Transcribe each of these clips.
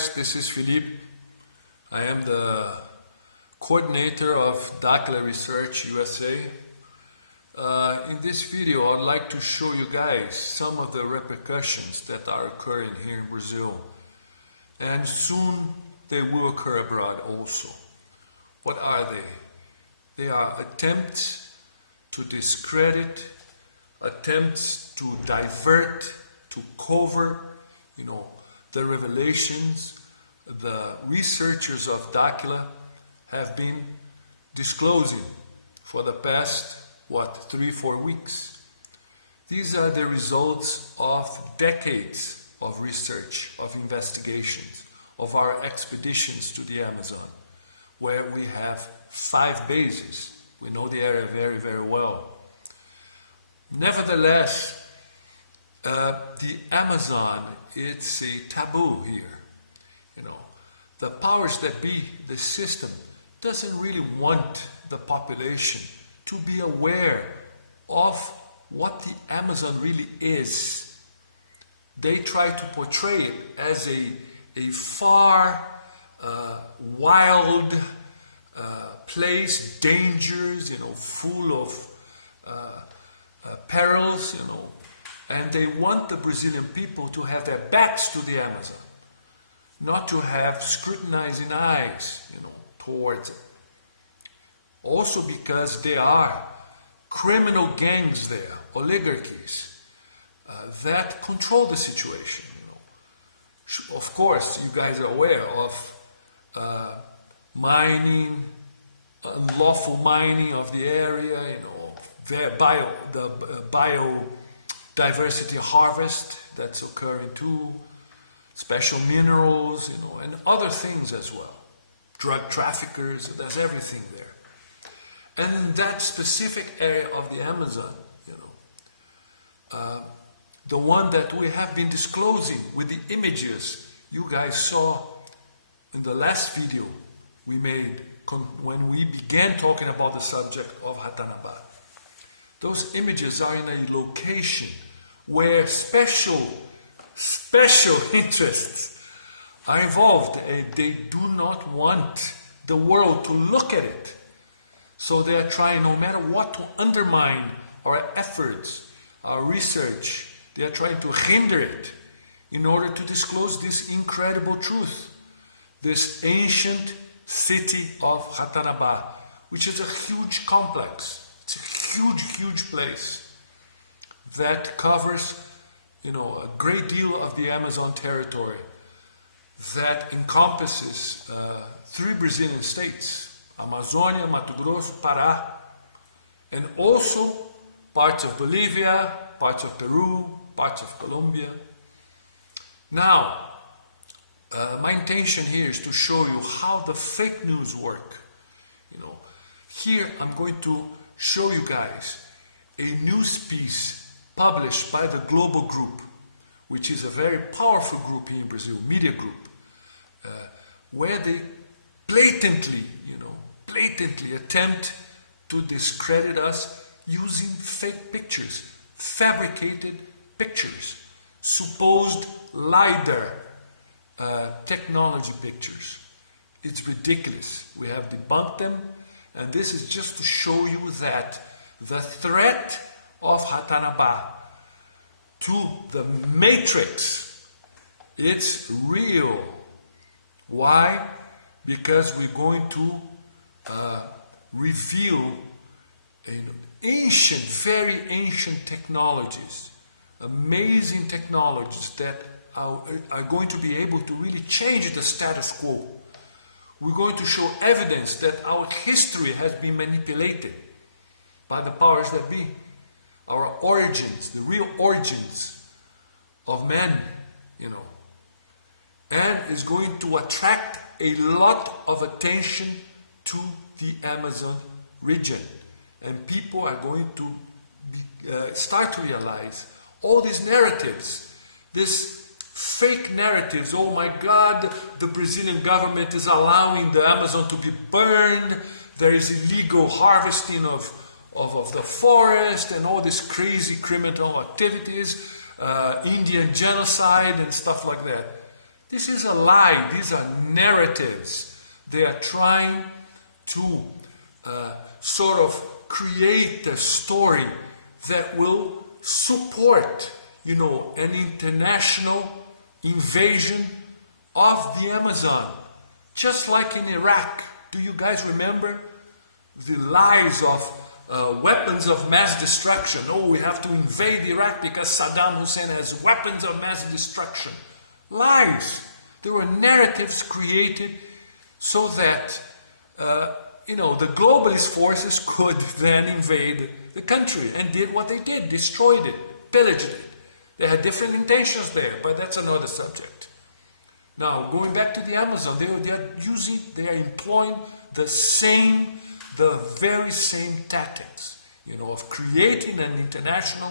guys, this is Philippe. I am the coordinator of Dakila USA. In this video, I'd like to show you guys some of the repercussions that are occurring here in Brazil. And soon they will occur abroad also. What are they? They are attempts to discredit, attempts to divert, to cover, the revelations the researchers of Dakila have been disclosing for the past, 3-4 weeks. These are the results of decades of research, of investigations, of our expeditions to the Amazon, where we have 5 bases. We know the area very, very well. Nevertheless, the Amazon, it's a taboo here. The powers that be, the system, doesn't really want the population to be aware of what the Amazon really is. They try to portray it as a far, wild place, dangers, full of perils, and they want the Brazilian people to have their backs to the Amazon, not to have scrutinizing eyes, towards it. Also because there are criminal gangs there, oligarchies, that control the situation. Of course, you guys are aware of mining, unlawful mining of the area, the biodiversity harvest that's occurring too, special minerals, and other things as well. Drug traffickers, there's everything there. And in that specific area of the Amazon, the one that we have been disclosing with the images you guys saw in the last video we made when we began talking about the subject of Ratanabá. Those images are in a location where special interests are involved, and they do not want the world to look at it. So they are trying, no matter what, to undermine our efforts, our research. They are trying to hinder it in order to disclose this incredible truth, this ancient city of Ratanabá, which is a huge complex. It's a huge place that covers a great deal of the Amazon territory, that encompasses 3 Brazilian states, Amazônia, Mato Grosso, Pará, and also parts of Bolivia, parts of Peru, parts of Colombia. Now, my intention here is to show you how the fake news work. Here I'm going to show you guys a news piece published by the Global Group, which is a very powerful group here in Brazil, media group, where they blatantly attempt to discredit us using fake pictures, fabricated pictures, supposed LiDAR technology pictures. It's ridiculous. We have debunked them, and this is just to show you that the threat of Ratanabá to the matrix, it's real. Why? Because we're going to reveal very ancient technologies, amazing technologies that are going to be able to really change the status quo. We're going to show evidence that our history has been manipulated by the powers that be. Our origins, the real origins of man, and is going to attract a lot of attention to the Amazon region. And people are going to start to realize all these narratives, these fake narratives. Oh my God, the Brazilian government is allowing the Amazon to be burned. There is illegal harvesting of the forest and all these crazy criminal activities, Indian genocide and stuff like that. This is a lie. These are narratives. They are trying to sort of create a story that will support, an international invasion of the Amazon. Just like in Iraq. Do you guys remember the lies of weapons of mass destruction? Oh, we have to invade Iraq because Saddam Hussein has weapons of mass destruction. Lies. There were narratives created so that, the globalist forces could then invade the country, and did what they did, destroyed it, pillaged it. They had different intentions there, but that's another subject. Now, going back to the Amazon, they are employing the very same tactics, of creating an international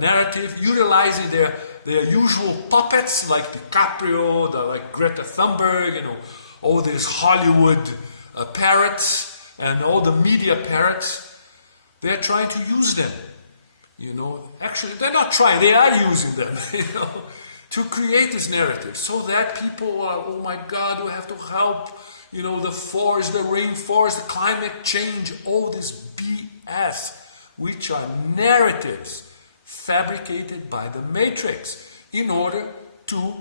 narrative, utilizing their usual puppets like DiCaprio, like Greta Thunberg, all these Hollywood parrots and all the media parrots. They're trying to use them. Actually, they're not trying, they are using them, to create this narrative so that people are, oh my God, we have to help, the forest, the rainforest, the climate change, all this BS, which are narratives fabricated by the Matrix in order to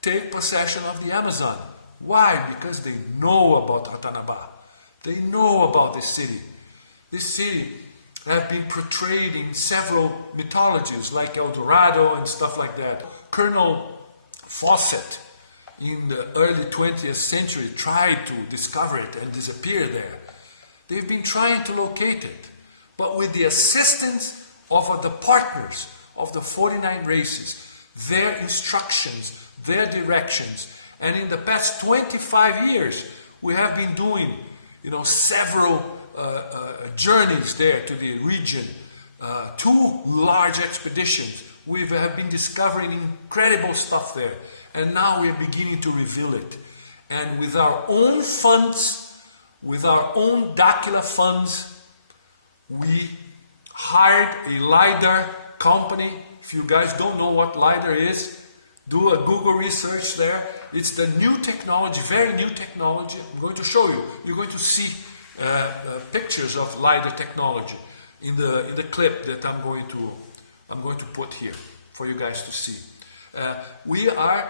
take possession of the Amazon. Why? Because they know about Ratanabá. They know about this city. This city has been portrayed in several mythologies like El Dorado and stuff like that. Colonel Fawcett in the early 20th century tried to discover it and disappear there. They've been trying to locate it, but with the assistance of the partners of the 49 races, their instructions, their directions, and in the past 25 years, we have been doing, several journeys there to the region, 2 large expeditions. We have been discovering incredible stuff there, and now we are beginning to reveal it. And with our own funds, with our own Dakila funds, we hired a LiDAR company. If you guys don't know what LiDAR is, do a Google research there. It's the new technology, very new technology. I'm going to show you. You're going to see pictures of LiDAR technology in the clip that I'm going to put here for you guys to see. We are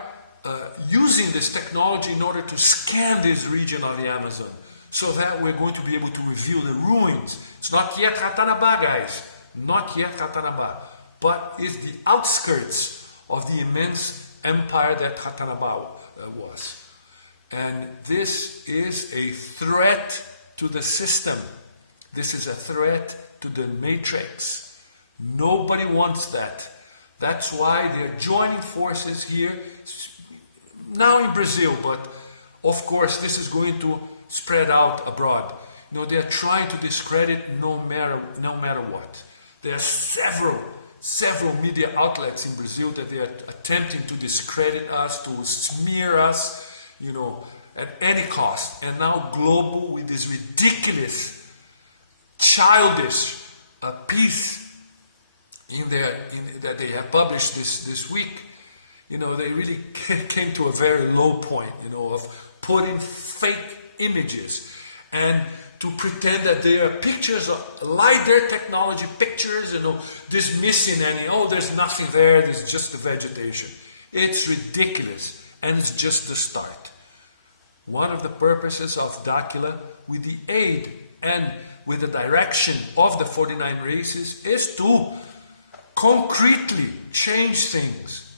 using this technology in order to scan this region of the Amazon, so that we're going to be able to reveal the ruins. It's not yet Ratanabá, guys. Not yet Ratanabá, but it's the outskirts of the immense empire that Ratanabá was. And this is a threat to the system. This is a threat to the Matrix. Nobody wants that. That's why they're joining forces here, now in Brazil, but of course this is going to spread out abroad. They're trying to discredit no matter what. There are several media outlets in Brazil that they are attempting to discredit us, to smear us, at any cost. And now Global, with this ridiculous, childish piece that they have published this week, they really came to a very low point, of putting fake images and to pretend that they are pictures of LiDAR technology pictures, dismissing there's nothing there, there's just the vegetation. It's ridiculous, and it's just the start. One of the purposes of Dakila, with the aid and with the direction of the 49 races, is to concretely change things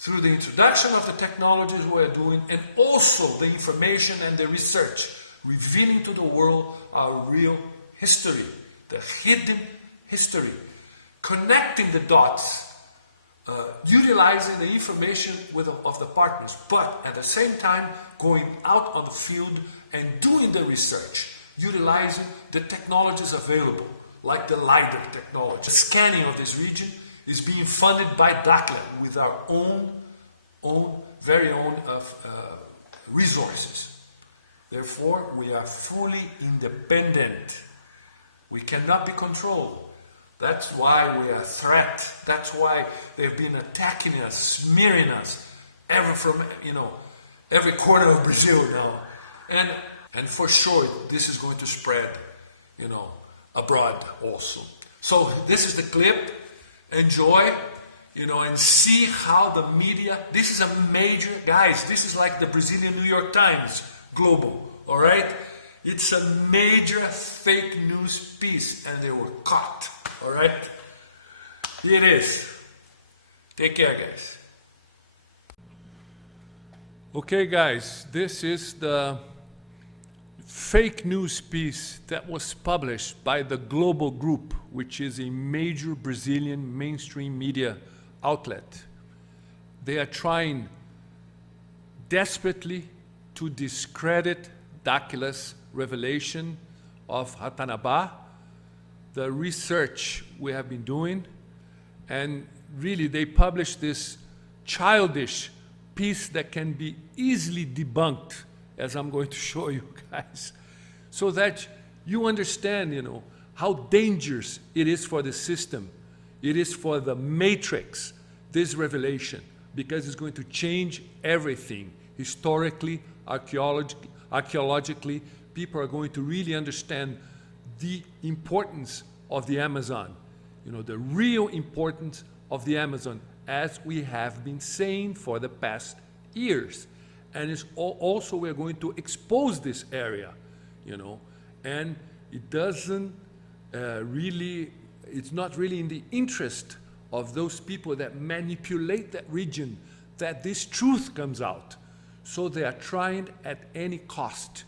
through the introduction of the technologies we're doing, and also the information and the research, revealing to the world our real history, the hidden history, connecting the dots, utilizing the information of the partners, but at the same time going out on the field and doing the research, utilizing the technologies available, like the LiDAR technology. The scanning of this region is being funded by Dakila with our very own resources. Therefore, we are fully independent. We cannot be controlled. That's why we are a threat. That's why they've been attacking us, smearing us, every corner of Brazil now. And for sure, this is going to spread, abroad also. So this is the clip. Enjoy, and see how the media, this is a major, guys, this is like the Brazilian New York Times, global, all right? It's a major fake news piece, and they were caught, all right? Here it is. Take care, guys. Okay, guys, this is the fake news piece that was published by the Global Group, which is a major Brazilian mainstream media outlet. They are trying desperately to discredit Dakila's revelation of Ratanabá, the research we have been doing, and really they published this childish piece that can be easily debunked, as I'm going to show you guys, so that you understand, how dangerous it is for the system. It is for the matrix, this revelation, because it's going to change everything. Historically, archaeologically, people are going to really understand the importance of the Amazon, the real importance of the Amazon, as we have been saying for the past years. And it's also we're going to expose this area, and it doesn't it's not really in the interest of those people that manipulate that region that this truth comes out. So they are trying at any cost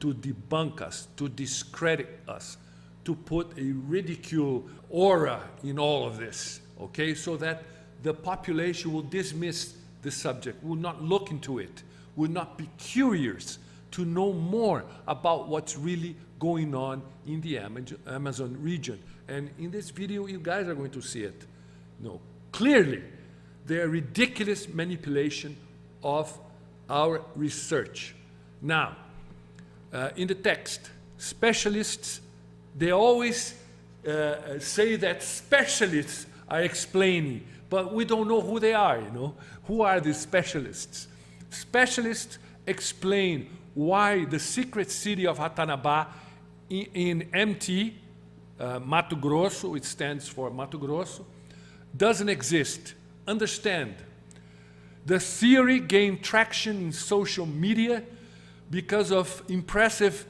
to debunk us, to discredit us, to put a ridicule aura in all of this, okay? So that the population will dismiss the subject, will not look into it, will not be curious to know more about what's really going on in the Amazon region. And in this video, you guys are going to see it. No, clearly, there are ridiculous manipulation of our research. Now, in the text, specialists, they always say that specialists are explaining, but we don't know who they are, Who are these specialists? Specialists explain why the secret city of Ratanabá in MT, Mato Grosso, it stands for Mato Grosso, doesn't exist. Understand, the theory gained traction in social media because of impressive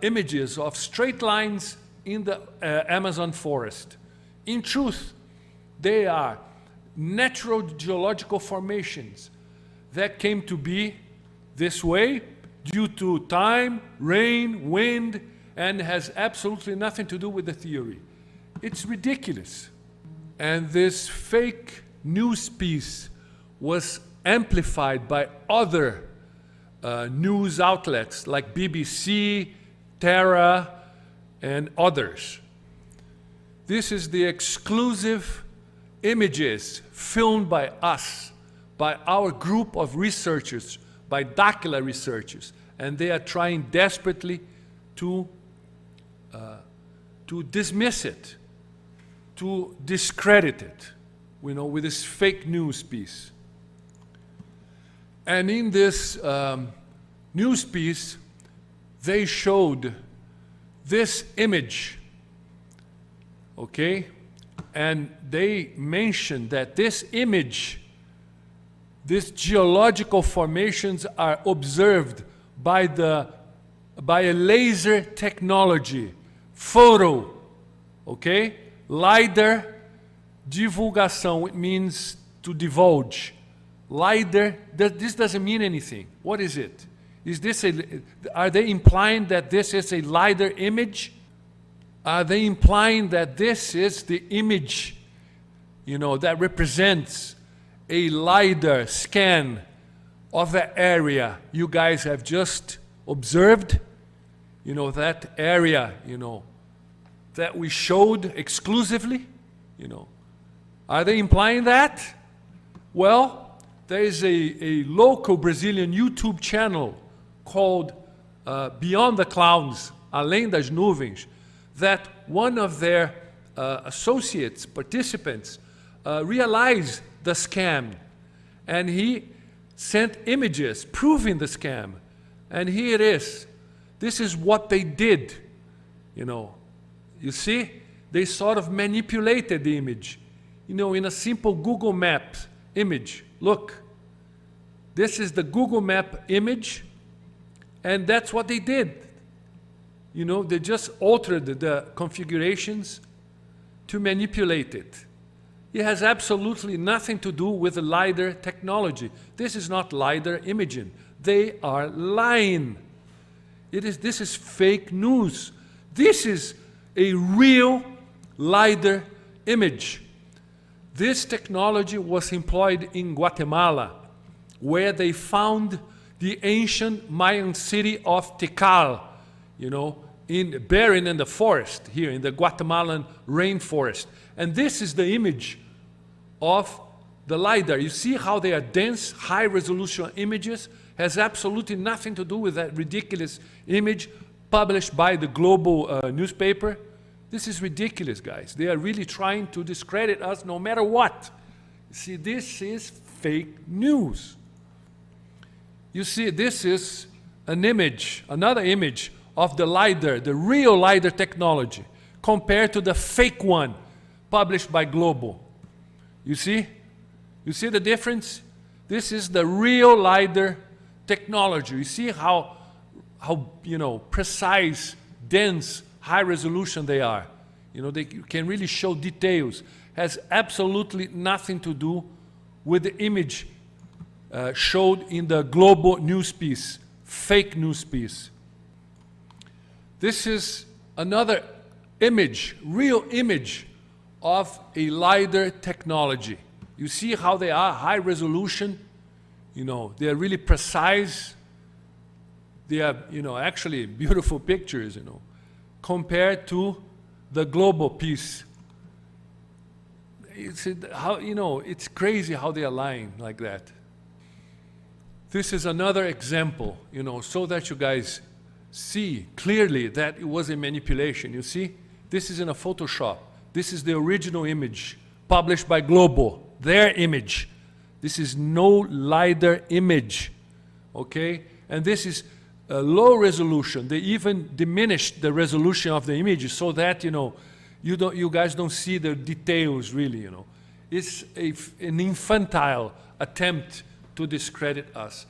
images of straight lines in the Amazon forest. In truth, they are natural geological formations that came to be this way due to time, rain, wind, and has absolutely nothing to do with the theory. It's ridiculous. And this fake news piece was amplified by other news outlets like BBC, Terra, and others. This is the exclusive images filmed by us, by our group of researchers, by Dakila researchers, and they are trying desperately to dismiss it, to discredit it, with this fake news piece. And in this news piece, they showed this image, okay? And they mentioned that this image, these geological formations are observed by a laser technology, photo, okay? LiDAR divulgação, it means to divulge. LiDAR, this doesn't mean anything. What is it? Is this are they implying that this is a LiDAR image? Are they implying that this is the image, that represents a LiDAR scan of the area you guys have just observed? That area, that we showed exclusively? Are they implying that? Well, there is a local Brazilian YouTube channel called Beyond the Clouds, Além das Nuvens, that one of their associates, participants, realized the scam. And he sent images proving the scam. And here it is. This is what they did. You see? They sort of manipulated the image. In a simple Google Maps image. Look. This is the Google Map image. And that's what they did. They just altered the configurations to manipulate it. It has absolutely nothing to do with the LiDAR technology. This is not LiDAR imaging. They are lying. This is fake news. This is a real LiDAR image. This technology was employed in Guatemala, where they found the ancient Mayan city of Tikal, buried in the forest here, in the Guatemalan rainforest. And this is the image of the LiDAR. You see how they are dense, high-resolution images? Has absolutely nothing to do with that ridiculous image published by the global newspaper. This is ridiculous, guys. They are really trying to discredit us no matter what. See, this is fake news. You see, this is an image, another image of the LiDAR, the real LiDAR technology, compared to the fake one published by Global. You see? You see the difference? This is the real LiDAR technology. You see how precise, dense, high resolution they are. They can really show details. Has absolutely nothing to do with the image showed in the Global news piece, fake news piece. This is another image, real image of a LiDAR technology. You see how they are high resolution. They are really precise. They are, actually beautiful pictures, compared to the Global piece. It's crazy how they are lying like that. This is another example, so that you guys see clearly that it was a manipulation. You see, this is in a Photoshop. This is the original image published by Global, their image. This is no LiDAR image, okay? And this is a low resolution. They even diminished the resolution of the image so that, you guys don't see the details really, It's an infantile attempt to discredit us.